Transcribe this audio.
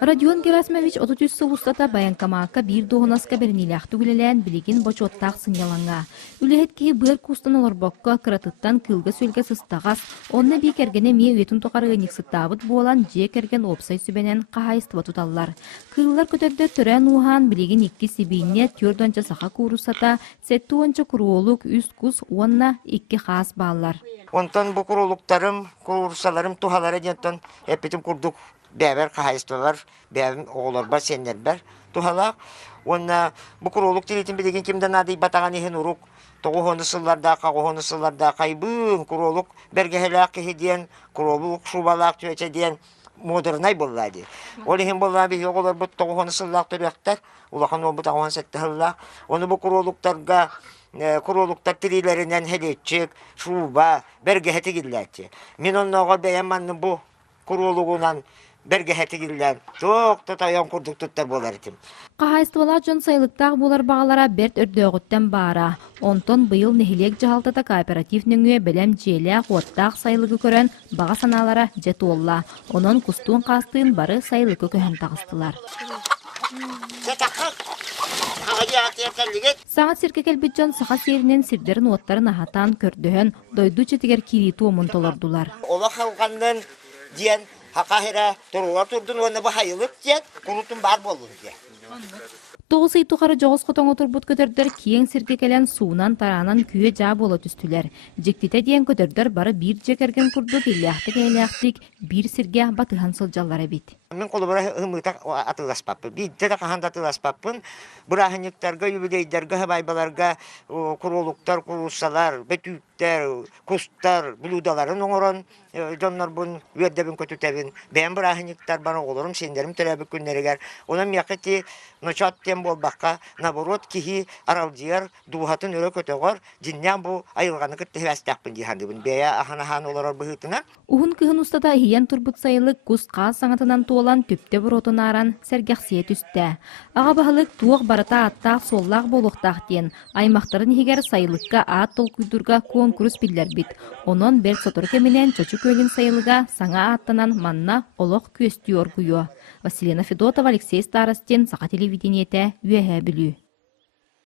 Родион Герасимович 33 сылустата баянкамаакка бир доғынаска берниляқты үлелән білеген бочоттақ сыңяланға. Үлехет кейі бұр кустан оларбаққа кыратыттан кылға сөлге сыстағас, онны бей кергене ме өтін тоқарығы нексіттабыт болан же керген опсай сүбенен қағайыстыва тұталлар. Кылылар көтерді түрән уған білеген икки сибейіне түрдонча сақа курусата, сәтті онча куруолук үст кус онна икки қаас бағалар. Онтан бұл курулуктарым, курусаларым тухалары дентон әпетім курдук. Бәбер қағайыстылар, бәбім оғылар бар, сендер бар. Тухалақ, онна бұқыролық телетін білеген кемден ады батаған ехен ұруқ. Тоғуғыны сылларда, қағуғыны сылларда қайбын құролық, бәргәхелақ кехеден, құролық шубалақ түйетеден модернай болады. Ол ехен болған бейі оғылар бұт тоғуғыны сыллақ түректер, ұлақан ол бұт ағуан сәтті хыллақ. Оны бұл құролықтарға kurulukta trilerinden heletçik, şuba, bergeheti gillerdi. Min onunla beğenmenin bu kuruluğundan bergeheti giller. Çok tutayan kurduk tuttar bolar etim. Қағайыстывала жон сайлықтақ болар бағалара берт өрдөғіттен бара. Онтон бұйыл нехилек жағалтата кооператив нөңе білем желі қуаттақ сайлығы көрін баға саналара жет олла. Онын кустуын қастыын бары сайлығы көхін тағыстылар. Саңат серке келбетжон сақа серінен сирдерін оттарын ахатан көрдіхін дойду четігер кириту омын толардулар. Ола қалғандан ден хақахира тұруға тұрдың оны бұл хайылып ден құрутын бар болын ден. Тоғыз ыйтуқары жоғыз қотоңы тұрбұт көтердер кейін серке келен суынан таранан күйе жа бола түстілер. Жектете дейін көтердер бары бір жекерген күрдік еліяқтық бір серге батыған сылжалар әбет. Мен қолы бұра ұмытақ атыласпаппын. Бидді де қағанда атыласпаппын. Бұра ханектарға, юбилейдерға, хабайбаларға, құролуқтар, құрылсалар, бәтүйттер, кустар, бұлудаларын оңырын, жонлар бұн өйдебін көтітебін. Бән бұра ханектар бана олырым, сендерім түрәбі күннерігер. Оның яқыты ночаттен болбаққа, наоборот, кихи аралдияр, дуғатын өрі көтеғар, жиннен бұл айылғаны күтті хәстәқпін дейхандыбын. Бәя ахан оларар бұғытынан. Ухун кыһын устата иен турбут сайылык кус қаас саңатынан туолан түпте бұротын аран сәргәқсие түсті. Аға бағылык туық барыта аттақ соллақ болуқтақ ден. Аймақтарын егер сайылыққа ат тол күйдурға конкурс білдер бит. Онын бер сотыр кемінен чочу көлін сайылыға саңа аттанан манна олық көстіор күйо. Василина Федотова, Алексей Старостин, Сақа телевидениеті, Үйәһә білі.